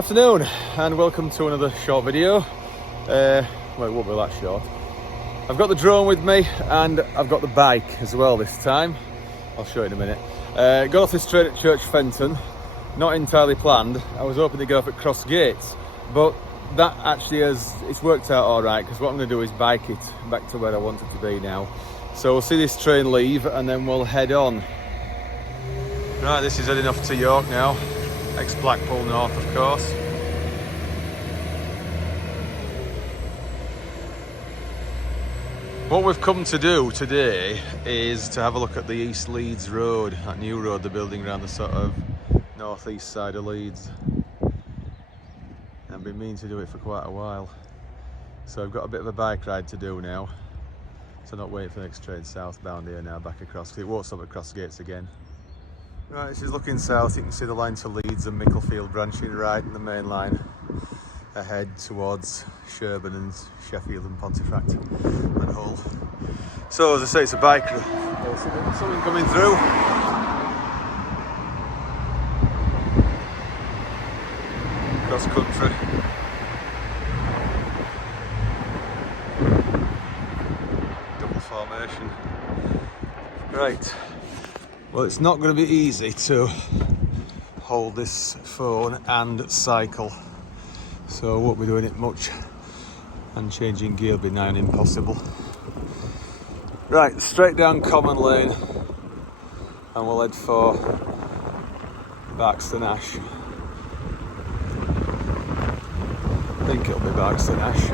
Afternoon and welcome to another short video. Well, it won't be that short. I've got the drone with me and I've got the bike as well this time. I'll show you in a minute. Got off this train at Church Fenton, not entirely planned. I was hoping to go up at Cross Gates, but that actually it's worked out all right, because what I'm going to do is bike it back to where I want it to be now. So we'll see this train leave and then we'll head on. Right, this is heading off to York now. Ex-Blackpool North, of course. What we've come to do today is to have a look at the East Leeds Road, that new road they're building around the sort of northeast side of Leeds. I've been meaning to do it for quite a while. So I've got a bit of a bike ride to do now. So not waiting for the next train southbound here now, back across, because it won't stop at Cross Gates again. Right, this is looking south. You can see the line to Leeds and Micklefield branching right in the main line ahead towards Sherburn and Sheffield and Pontefract and Hull. So as I say, it's a bike ride. Something coming through. Cross country. Double formation. Right. Well, it's not going to be easy to hold this phone and cycle, so I won't be doing it much, and changing gear will be nigh on impossible. Right, straight down Common Lane and we'll head for Barkston Ash. I think it'll be Barkston Ash.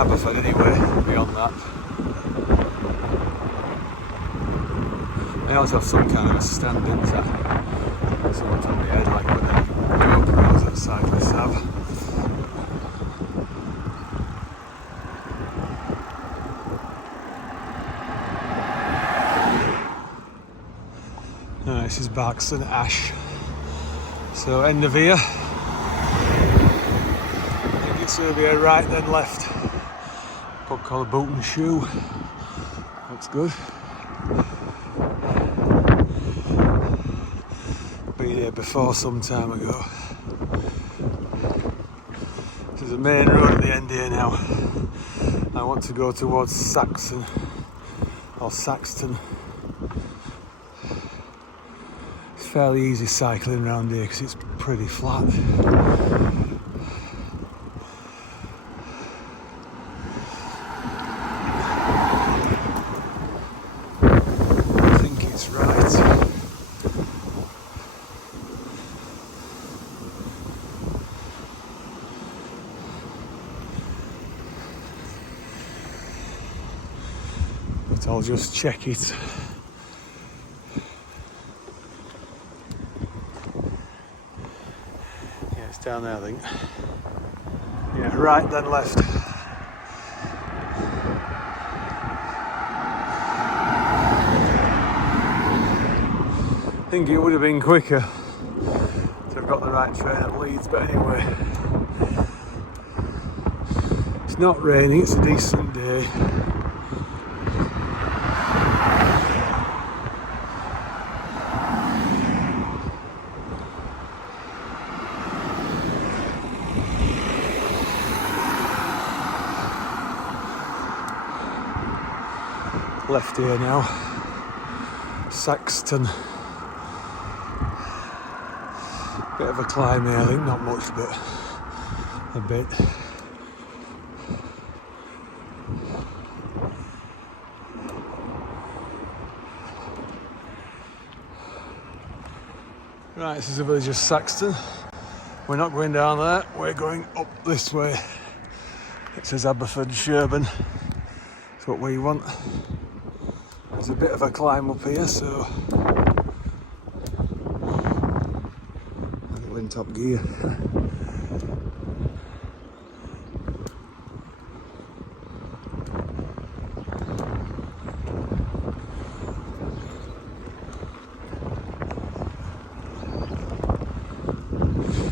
Aberford anyway, beyond that. They also have some kind of a stand inside. Someone's on the head, like when the GoPros that cyclists have. Right, this is Barkston Ash. So end of here. I think it's going to be a right then left. Pub called a Boot and Shoe. Looks good. Been here before some time ago. This is the main road at the end here now. I want to go towards Saxon or Saxton. It's fairly easy cycling around here because it's pretty flat. I'll just check it. Yeah, it's down there, I think. Yeah, right then left. I think it would have been quicker to have got the right train at Leeds, but anyway. It's not raining, it's a decent day. Left here now, Saxton. Bit of a climb here, I think, not much, but a bit. Right, this is the village of Saxton. We're not going down there, we're going up this way. It says Aberford, Sherburn. That's what we want. There's a bit of a climb up here, so I'm in top gear.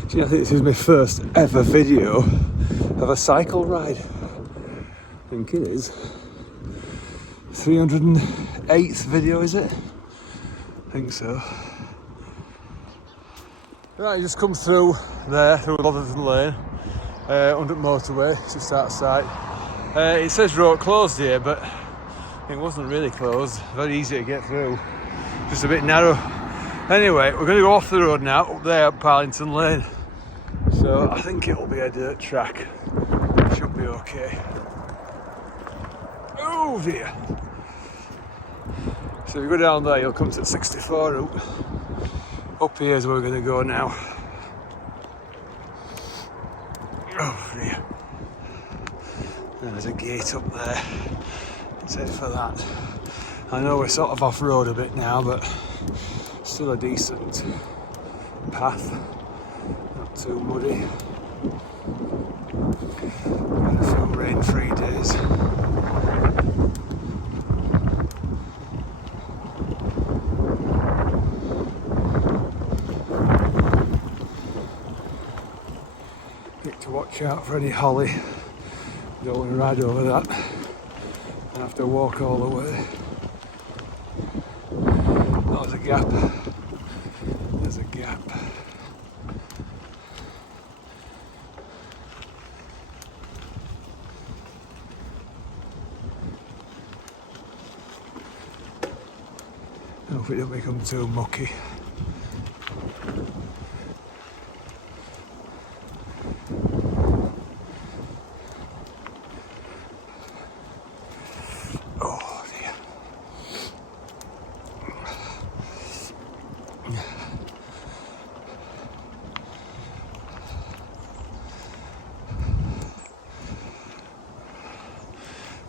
See, I think this is my first ever video of a cycle ride. I think it is. 308th video, is it? I think so. Right, you just come through there, through Lotherton Lane, under the motorway, just outside. It says road closed here, but it wasn't really closed. Very easy to get through, just a bit narrow. Anyway, we're going to go off the road now, up there at Parlington Lane. So I think it'll be a dirt track. Should be okay. Oh dear. So if you go down there, you'll come to the 64 route. Up here is where we're going to go now. Oh dear. And there's a gate up there. Let's head for that. I know we're sort of off road a bit now, but still a decent path. Not too muddy. And a few rain-free days. Need to watch out for any holly. Don't want to ride over that. I have to walk all the way. Oh, there's a gap. There's a gap. Hope it don't become too mucky. Oh dear.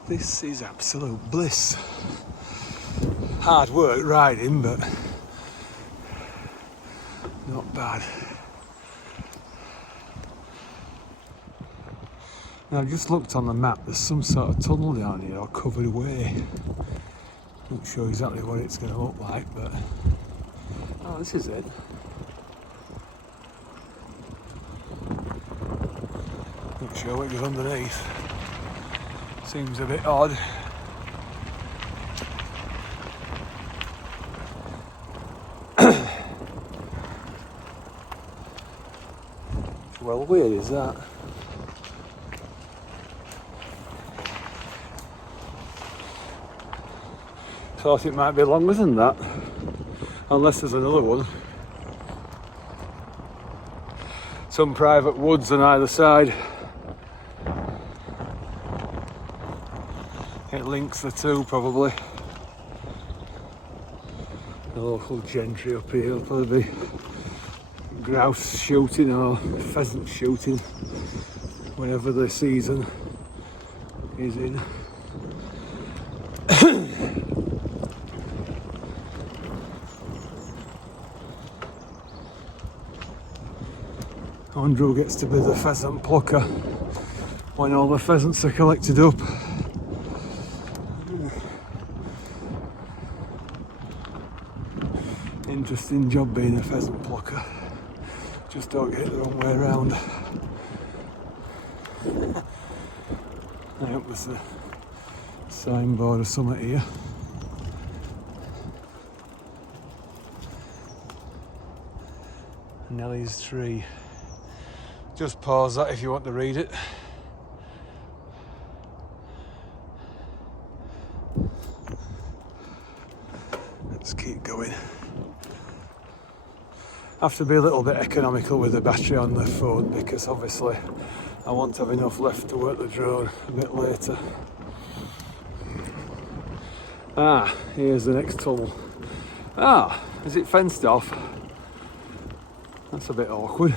This is absolute bliss. Hard work riding, but not bad. Now, I've just looked on the map, there's some sort of tunnel down here, or covered way. Not sure exactly what it's going to look like, but... Oh, this is it. Not sure what goes underneath. Seems a bit odd. Well, weird is that? Thought it might be longer than that, unless there's another one. Some private woods on either side. It links the two, probably. The local gentry up here will probably be grouse shooting or pheasant shooting whenever the season is in. Andrew gets to be the pheasant plucker when all the pheasants are collected up. Interesting job being a pheasant plucker. Just don't get it the wrong way around. I hope there's a signboard or something here. Nellie's tree. Just pause that if you want to read it. Let's keep going. I have to be a little bit economical with the battery on the phone because obviously I want to have enough left to work the drone a bit later. Ah, here's the next tunnel. Ah, is it fenced off? That's a bit awkward.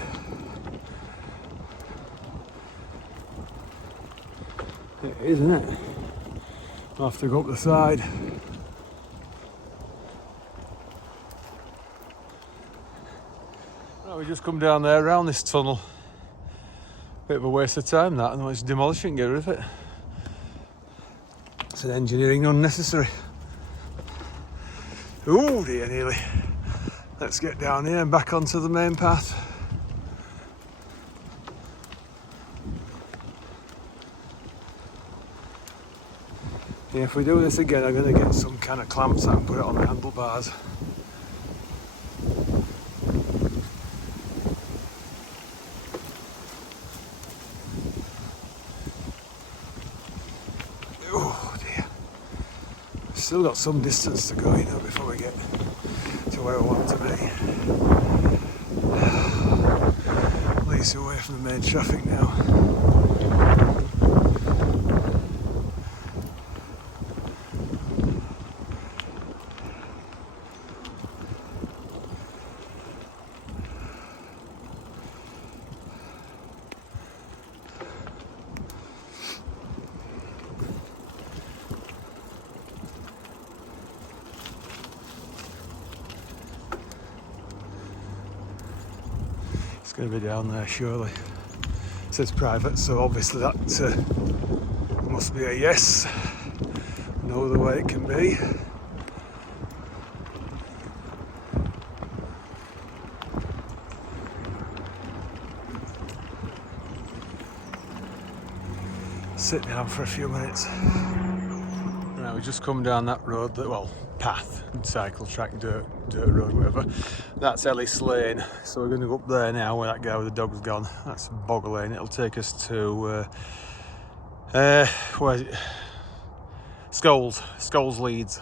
It is, isn't it? I'll have to go up the side. Right, we just come down there around this tunnel. Bit of a waste of time that, and it's demolishing, get rid of it. It's an engineering unnecessary. Oh dear, nearly. Let's get down here and back onto the main path. Yeah, if we do this again, I'm going to get some kind of clamps out and put it on the handlebars. still got some distance to go, you know, before we get to where I want to be. At least away from the main traffic now. It's going to be down there surely. It says private, so obviously that must be a yes. No other way it can be. Sit down for a few minutes. Right, we just come down that road, path, cycle track, dirt road, whatever. That's Ellis Lane, so we're going to go up there now where that guy with the dog's gone. That's Bog Lane. It'll take us to where is it? Scholes Leeds.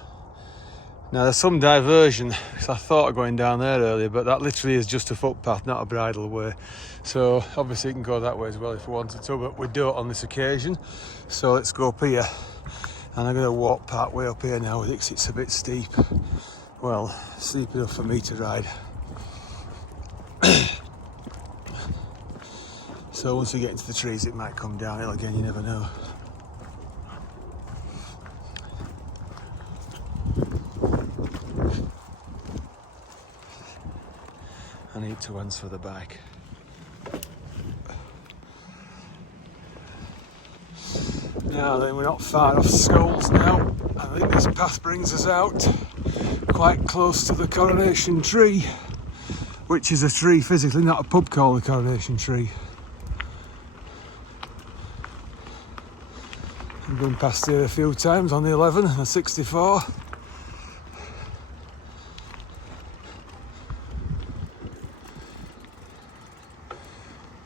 Now there's some diversion, because I thought of going down there earlier, but that literally is just a footpath, not a bridle way. So obviously you can go that way as well if we wanted to, but we don't on this occasion. So let's go up here. And I'm going to walk part way up here now because it's a bit steep. Well, steep enough for me to ride. So once we get into the trees it might come downhill again, you never know. I need 2 hands for the bike. Now then, we're not far off Scholes now. I think this path brings us out quite close to the Coronation Tree, which is a tree physically, not a pub called the Coronation Tree. I've been past here a few times on the 11 and the 64.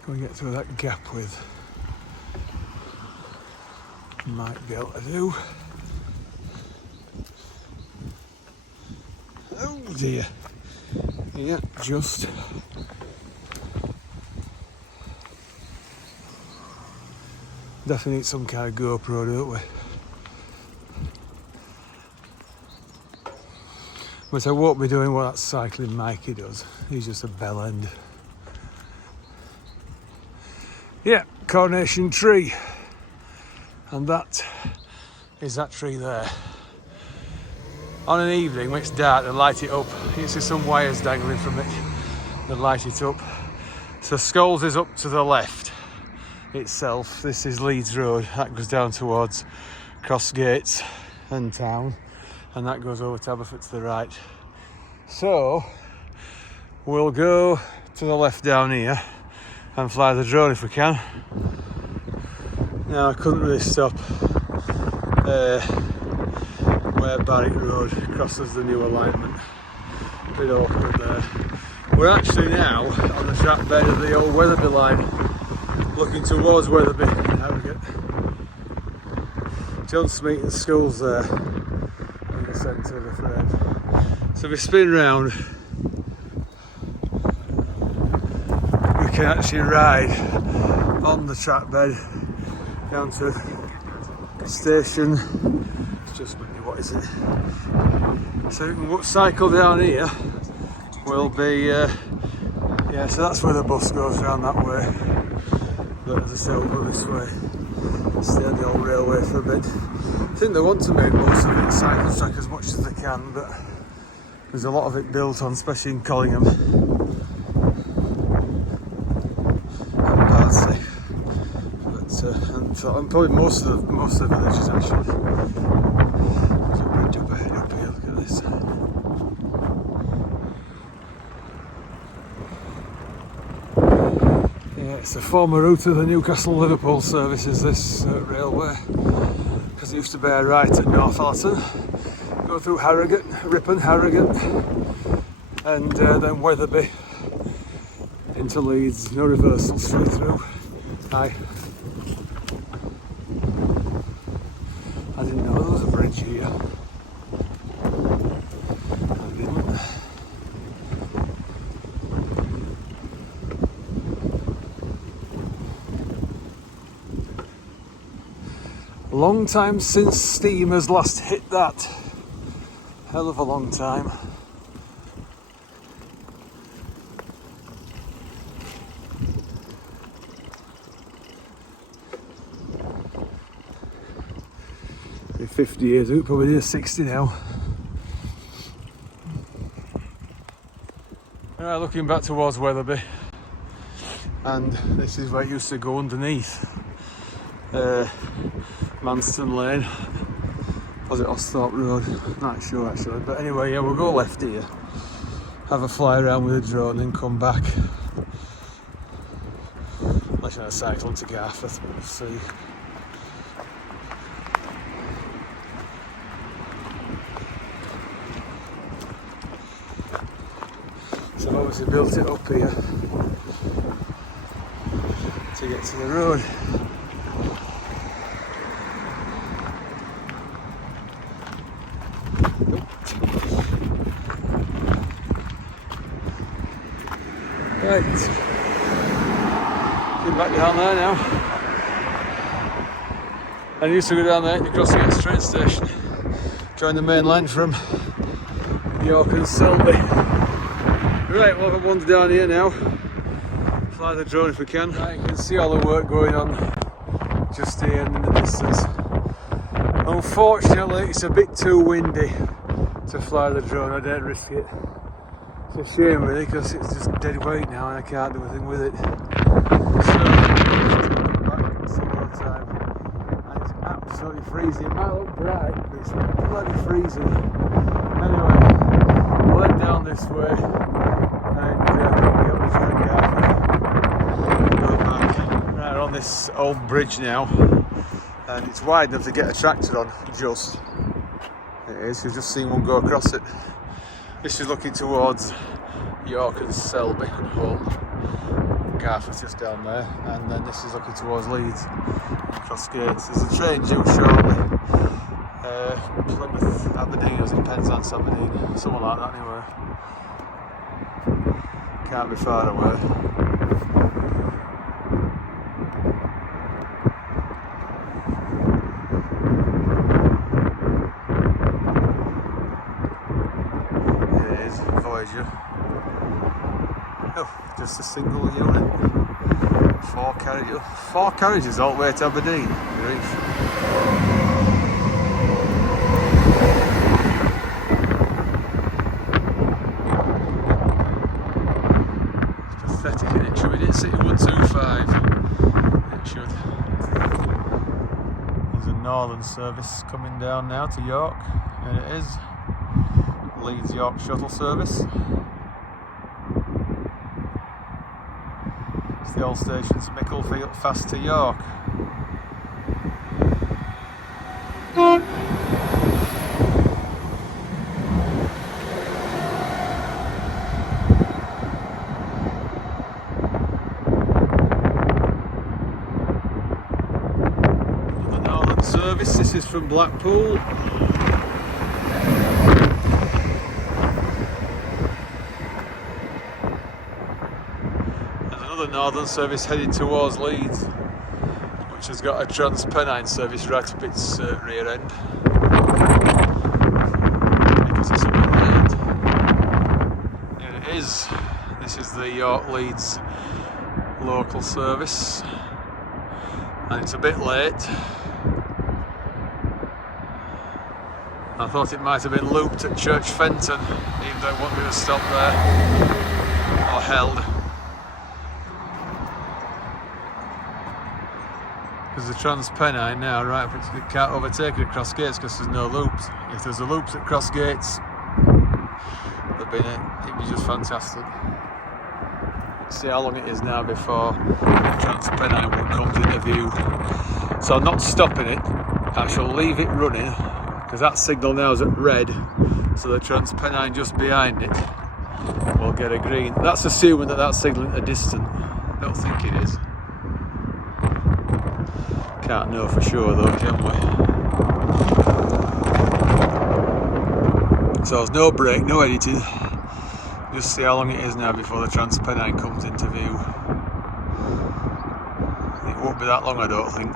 Go and get through that gap with. Might be able to do. Oh dear. Yeah, just. Definitely need some kind of GoPro, don't we? But I won't be doing what that cycling Mikey does. He's just a bell end. Yeah, Coronation Tree. And that is that tree there. On an evening when it's dark, they light it up. You can see some wires dangling from it. They light it up. So Scholes is up to the left itself. This is Leeds Road. That goes down towards Crossgates and town. And that goes over to Aberford to the right. So we'll go to the left down here and fly the drone if we can. Now I couldn't really stop where Barrick Road crosses the new alignment. A bit awkward there. We're actually now on the track bed of the old Wetherby line, looking towards Wetherby and Harrogate. John Smeaton's school's there in the centre of the frame. So if we spin round, we can actually ride on the track bed down to the station. It's just what is it? So we can cycle down here. We'll be yeah. So that's where the bus goes around that way. But as I say, we'll go this way. Stay on the old railway for a bit. I think they want to make most of it cycle track as much as they can, but there's a lot of it built on, especially in Collingham and Barnsley. And probably most of the villages actually. There's a bridge up ahead up here, look at this side. Yeah, it's the former route of the Newcastle-Liverpool services, this railway, because it used to bear right at Northallerton, go through Harrogate, Ripon, Harrogate, and then Wetherby into Leeds, no reversal, straight through. Aye. I didn't know there was a bridge here. Long time since steam has last hit that. Hell of a long time. Be 50 years ago, probably near 60 now. Alright, looking back towards Wetherby, and this is where it used to go underneath Manston Lane. Was it Osthorpe Road? Not sure actually, but anyway, yeah, we'll go left here, have a fly around with a drone, and come back. Unless you want to cycle to Garforth, we'll see. So I've obviously built it up here to get to the road. Right, getting back down there now. I used to go down there at the Crossgates train station, join the main line from York and Selby. Right, we'll have a wander down here now, fly the drone if we can. Right, you can see all the work going on just here and in the distance. Unfortunately, it's a bit too windy to fly the drone. I don't risk it. It's a shame really, because it's just dead weight now and I can't do anything with it. So, back some more time. And it's absolutely freezing. It might look bright, but it's bloody freezing. Anyway, we'll head down this way and probably up the train Garforth. Go back. Right, we're on this old bridge now, and it's wide enough to get a tractor on, just. It is, you've just seen one go across it. This is looking towards York and Selby and Hull. Garforth just down there, and then this is looking towards Leeds and Crossgates. There's a train due shortly. Plymouth, Aberdeen, or is it Penzance, Aberdeen? Something like that anyway. Can't be far away. Oh, just a single unit. Four carriages all the way to Aberdeen. Grief. It's pathetic, isn't it? Should we hit City 125? It should. There's a northern service coming down now to York, and it is. Leeds York shuttle service. It's the old station's Micklefield fast to York. The northern service, this is from Blackpool. Northern service heading towards Leeds, which has got a Transpennine service right up its rear end, because it's a bit late. Here it is. This is the York Leeds local service, and it's a bit late. I thought it might have been looped at Church Fenton, even though it wasn't going to stop there, or held. There's a Transpennine now, right, but you can't overtake it at Crossgates because there's no loops. If there's a loops at Crossgates, it'd be just fantastic. See how long it is now before the Transpennine one comes into view. So I'm not stopping it, I shall leave it running, because that signal now is at red, so the Transpennine just behind it will get a green. That's assuming that that's signalling a distant. I don't think it is. Can't know for sure though, can we? So there's no break, no editing. Just see how long it is now before the Transpennine comes into view. It won't be that long, I don't think.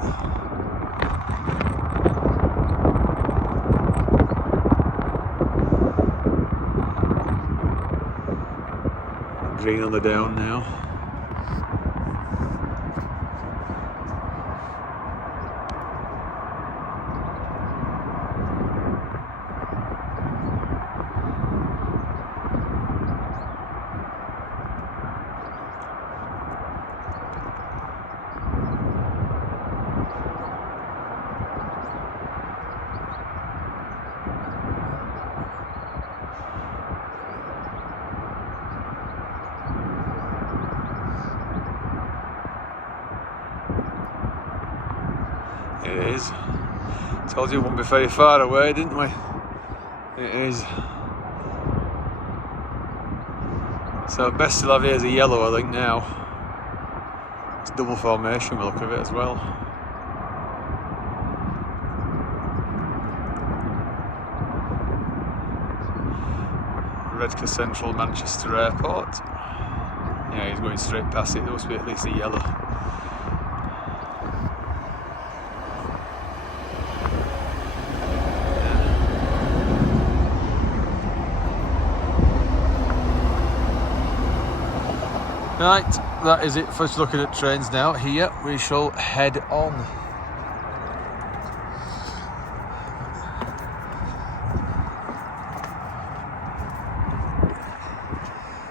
green on the down now. It is. Told you it wouldn't be very far away, didn't we? It is. So best still have here is a yellow, I think now. It's double formation, we'll look at it as well. Redcar Central, Manchester Airport. Yeah, he's going straight past it. There must be at least a yellow. Right, that is it for us looking at trains now. Here we shall head on.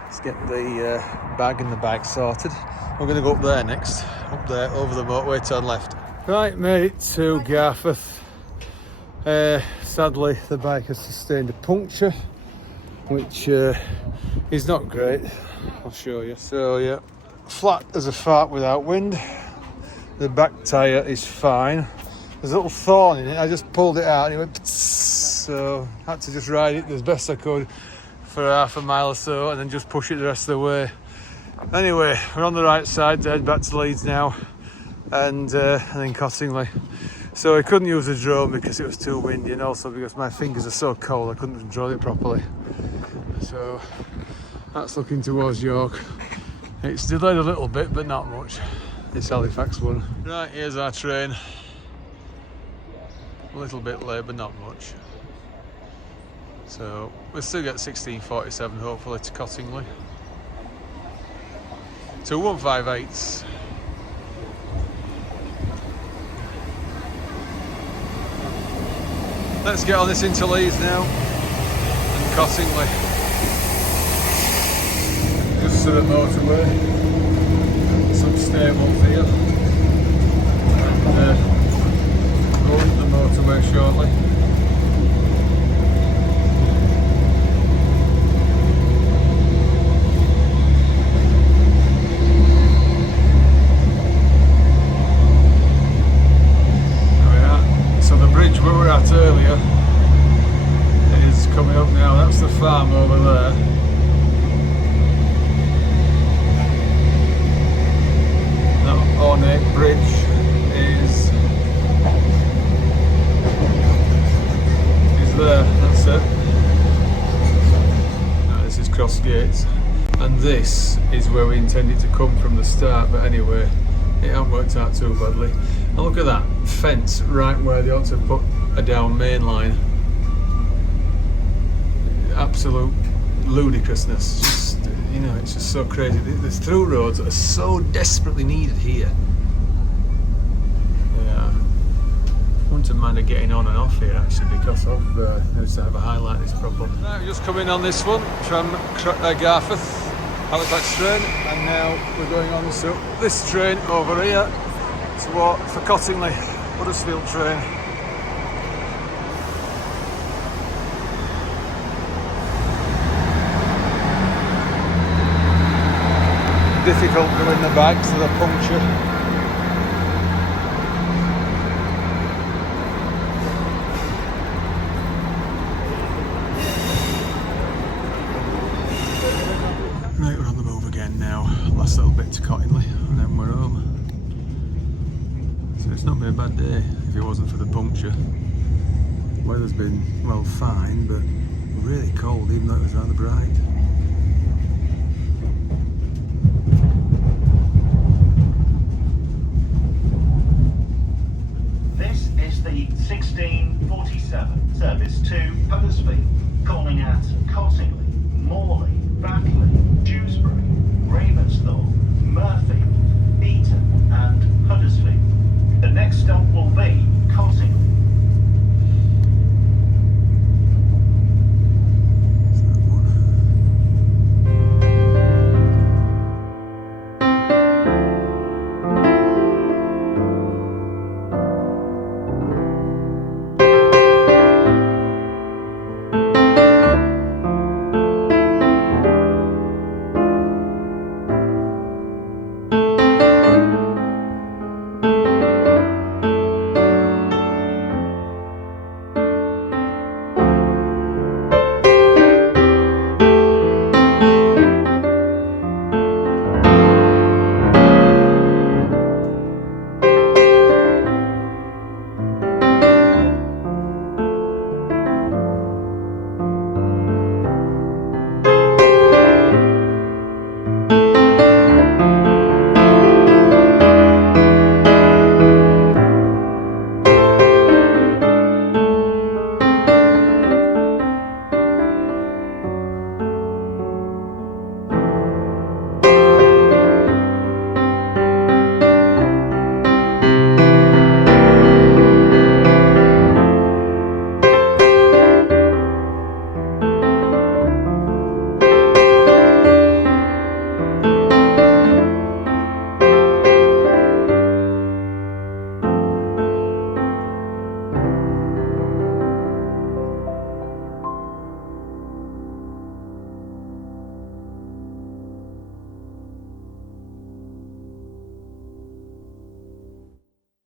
Let's get the bag and the bike sorted. We're going to go up there next. Up there, over the motorway, turn left. Right, made it to Garforth. Sadly, the bike has sustained a puncture, which is not great. I'll show you. So yeah, flat as a fart without wind. The back tyre is fine. There's a little thorn in it. I just pulled it out and it went ptss, so had to just ride it as best I could for half a mile or so and then just push it the rest of the way. Anyway, we're on the right side to head back to Leeds now and then Cottingley. So I couldn't use the drone because it was too windy and also because my fingers are so cold I couldn't control it properly. So that's looking towards York. It's delayed a little bit, but not much. This Halifax one. Right, here's our train. A little bit late, but not much. So we'll still get 16:47 hopefully to Cottingley. 2158s. Let's get on this into Leeds now and Cottingley. Just to the motorway, some stables here, and go up the motorway shortly. There we are. So the bridge we were at earlier is coming up now. That's the farm over there. Ornate bridge is there, that's it. Now this is Cross Gates and this is where we intended to come from the start, but anyway it hasn't worked out too badly. And look at that fence right where they ought to put a down main line. Absolute ludicrousness. Just, you know, it's just so crazy. There's through roads that are so desperately needed here. Yeah, I wouldn't mind getting on and off here actually because of just to have a highlight this problem. Right, we're just coming on this one from Garforth, Halifax train, and now we're going on to this train over here for Cottingley, Huddersfield train. Difficult doing the bags to the puncture. Right, we're on the move again now. Last little bit to Cottingley and then we're home. So it's not been a bad day if it wasn't for the puncture. Weather's been, well, fine, but really cold even though it was rather bright. The 1647 service to Huddersfield, calling at Cottingley.